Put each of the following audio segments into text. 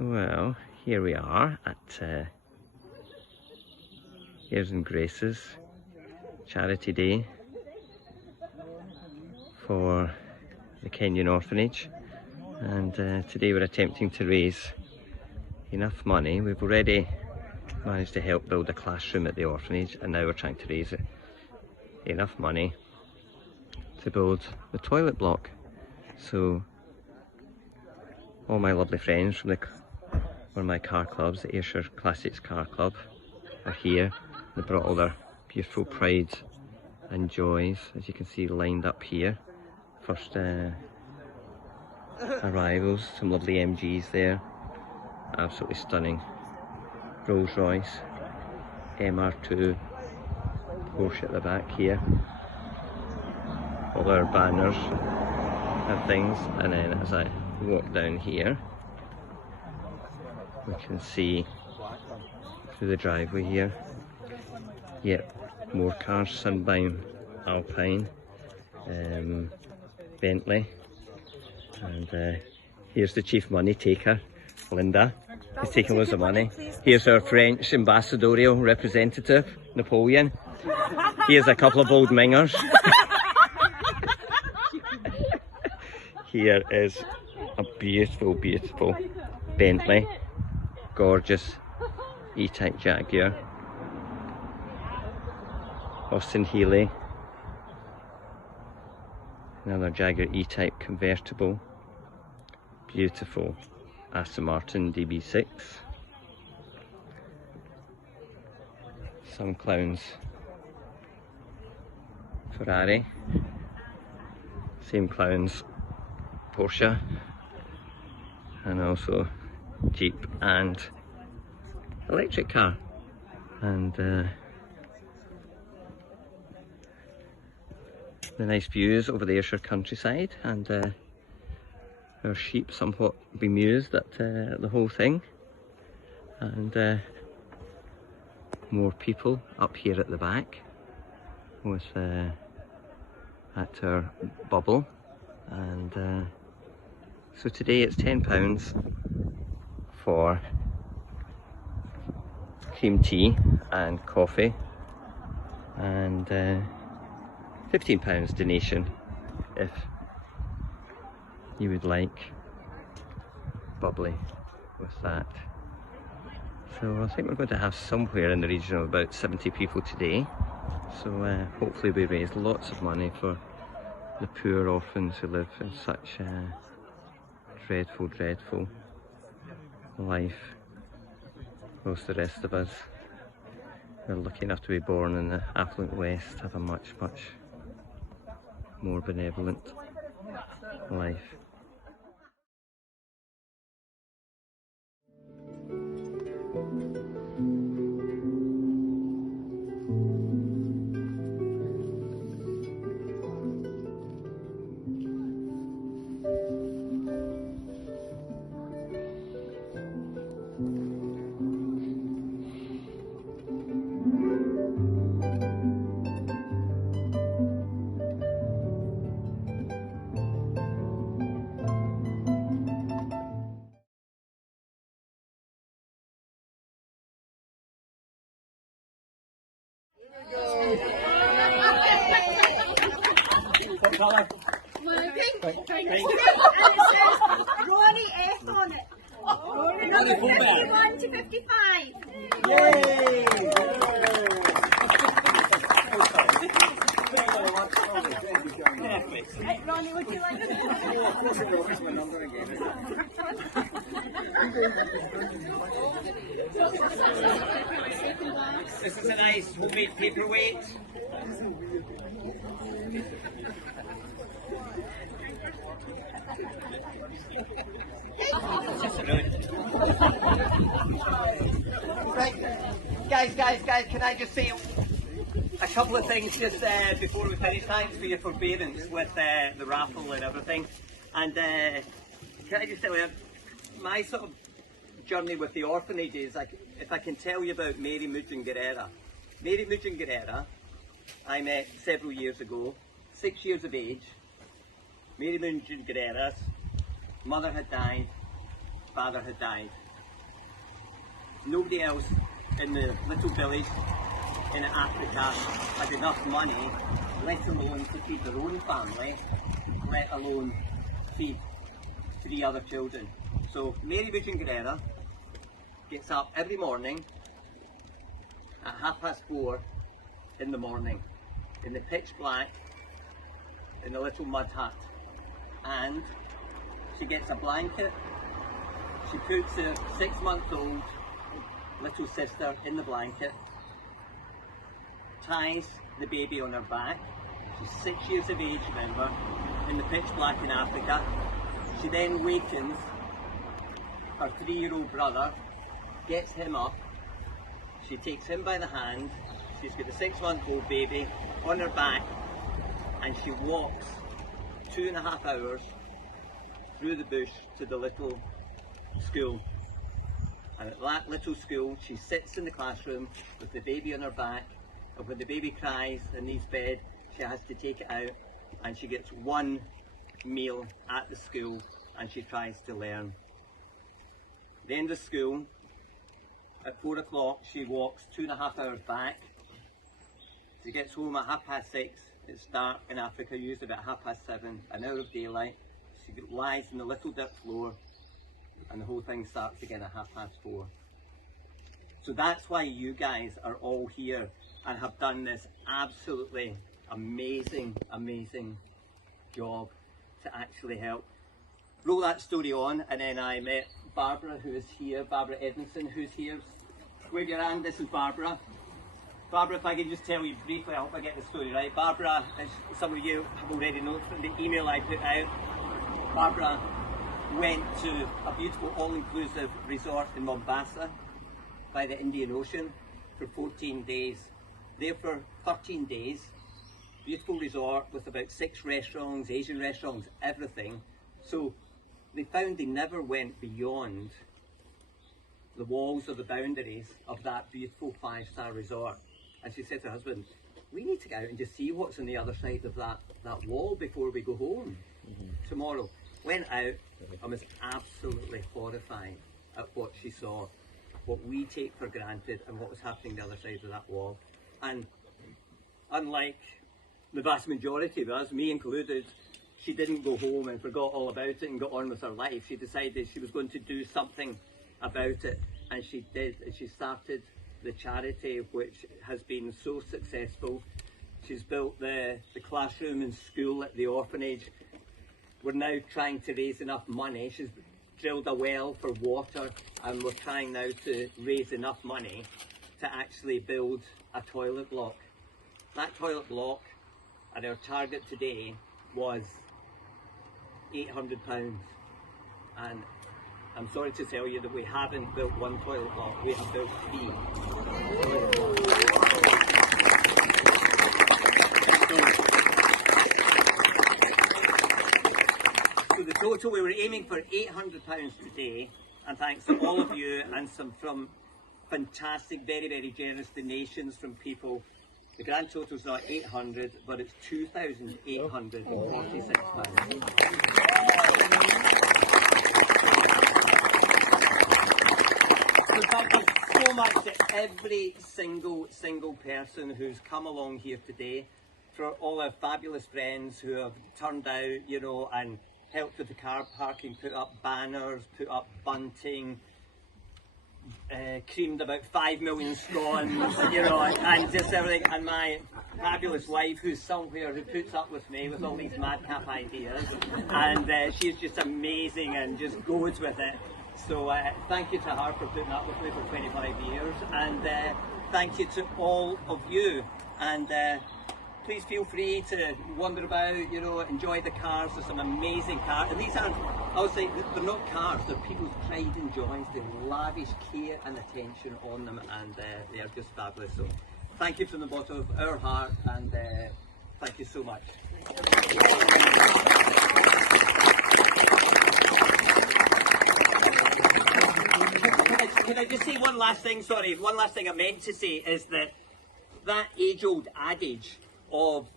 Well, here we are at Airs and Grace's Charity Day for the Kenyan Orphanage, and today we're attempting to raise enough money. We've already managed to help build a classroom at the orphanage, and now we're trying to raise enough money to build the toilet block. So all my lovely friends from one of my car clubs, the Ayrshire Classics Car Club, are here. They brought all their beautiful prides and joys, as you can see, lined up here. First arrivals, some lovely MGs there, absolutely stunning. Rolls Royce, MR2, Porsche at the back here. All our banners and things, and then as I walk down here, we can see through the driveway here, yep, more cars, Sunbeam, Alpine, Bentley, and here's the chief money taker, Linda. He's taking loads of money. Here's our French ambassadorial representative, Napoleon. Here's a couple of old mingers. Here is a beautiful, beautiful Bentley, gorgeous E-Type Jaguar, Austin Healey, another Jaguar E-Type convertible, beautiful Aston Martin DB6, some clowns Ferrari, same clowns Porsche, and also Jeep and electric car, and the nice views over the Ayrshire countryside, and our sheep somewhat bemused at the whole thing, and more people up here at the back with at our bubble, and so today it's £10 for cream tea and coffee, and £15 donation if you would like bubbly with that. So I think we're going to have somewhere in the region of about 70 people today, so hopefully we raise lots of money for the poor orphans who live in such dreadful, dreadful life. Most of the rest of us who are lucky enough to be born in the affluent West have a much, much more benevolent life. What colour? Pink. And it says Rhona F on it. Rhona 51 to 55. Yay! Right, Ronnie, would you like it? Oh, of course it will. That's my number again. This is a nice homemade paperweight. Right, guys, can I just say a couple of things just before we finish? Thanks for your forbearance with the raffle and everything. And can I just tell you, my sort of journey with the orphanage is, if I can tell you about Mary Mujin Guerrera. Mary Mujin Guerrera, I met several years ago, 6 years of age. Mary Mujin Guerrera's mother had died, father had died, nobody else in the little village in Africa had enough money, let alone to feed their own family, let alone feed 3 other children. So Mary Buchan gets up every morning at 4:30 in the morning, in the pitch black, in a little mud hut, and she gets a blanket, she puts her 6-month-old little sister in the blanket, ties the baby on her back. She's 6 years of age, remember, in the pitch black in Africa. She then wakens her 3-year-old brother, gets him up, she takes him by the hand, she's got the 6-month-old baby on her back, and she walks 2.5 hours through the bush to the little school. And at that little school, she sits in the classroom with the baby on her back, and when the baby cries and needs bed, she has to take it out, and she gets 1 meal at the school, and she tries to learn. The end of school, at 4 o'clock, she walks 2.5 hours back. She gets home at 6:30. It's dark in Africa, usually about 7:30, an hour of daylight. She lies in the little dirt floor, and the whole thing starts again at 4:30. So that's why you guys are all here and have done this absolutely amazing, amazing job to actually help. Roll that story on, and then I met Barbara, who is here, Barbara Edmondson, who's here. Wave your hand, this is Barbara. Barbara, if I can just tell you briefly, I hope I get the story right. Barbara, as some of you have already noticed from the email I put out, Barbara went to a beautiful all-inclusive resort in Mombasa by the Indian Ocean for 14 days. There for 13 days, beautiful resort with about 6 restaurants, Asian restaurants, everything. So they found they never went beyond the walls or the boundaries of that beautiful 5-star resort. And she said to her husband, we need to go out and just see what's on the other side of that wall before we go home tomorrow. Went out and was absolutely horrified at what she saw, what we take for granted, and what was happening the other side of that wall. And unlike the vast majority of us, me included, she didn't go home and forgot all about it and got on with her life. She decided she was going to do something about it, and she did. And she started the charity, which has been so successful. She's built the classroom and school at the orphanage. We're now trying to raise enough money. She's drilled a well for water, and we're trying now to raise enough money to actually build a toilet block. That toilet block, at our target today, was £800, and I'm sorry to tell you that we haven't built 1 toilet block, we have built 3. So the total, we were aiming for £800 today, and thanks to all of you and some from fantastic, very, very generous donations from people, the grand total is not 800, but it's £2,846. So thank you so much to every single person who's come along here today, for all our fabulous friends who have turned out, you know, and helped with the car parking, put up banners, put up bunting, creamed about 5 million scones, you know, and just everything. And my fabulous wife, who's somewhere, who puts up with me with all these madcap ideas, and she's just amazing and just goes with it. So thank you to her for putting up with me for 25 years, and thank you to all of you. And please feel free to wander about, you know, enjoy the cars. There's some amazing cars, and these aren't, I would say, they're not cars, they're people's pride and joys. They lavish care and attention on them, and they are just fabulous. So thank you from the bottom of our heart, and thank you so much. Can I just say one last thing? Sorry, one last thing I meant to say is that age-old adage of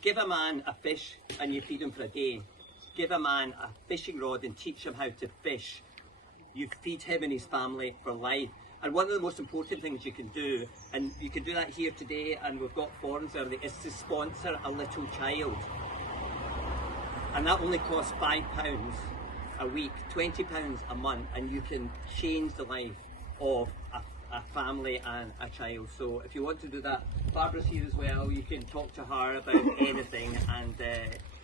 give a man a fish and you feed him for a day, give a man a fishing rod and teach him how to fish. you feed him and his family for life. And one of the most important things you can do, and you can do that here today, and we've got forms there, is to sponsor a little child. And that only costs £5 a week, £20 a month, and you can change the life of a family and a child. So if you want to do that, Barbara's here as well. You can talk to her about anything, and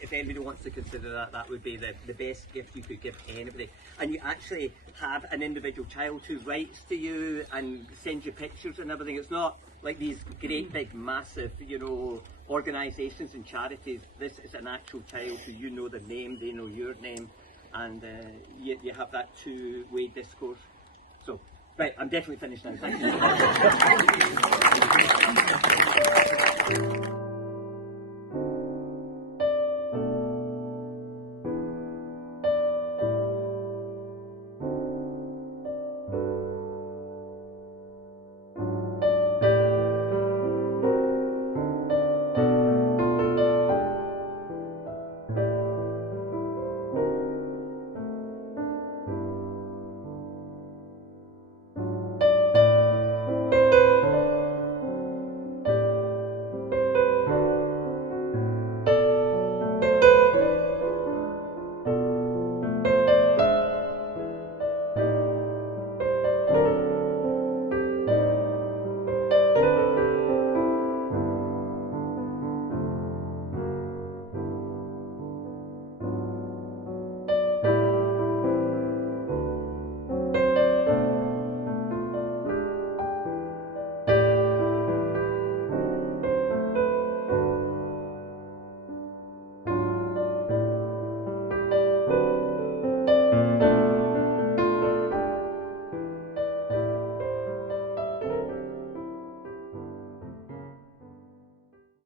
if anybody wants to consider that, that would be the best gift you could give anybody. And you actually have an individual child who writes to you and sends you pictures and everything. It's not like these great big massive, you know, organisations and charities. This is an actual child who you know their name, they know your name, and you have that two-way discourse. So, right, I'm definitely finished now. Thank you.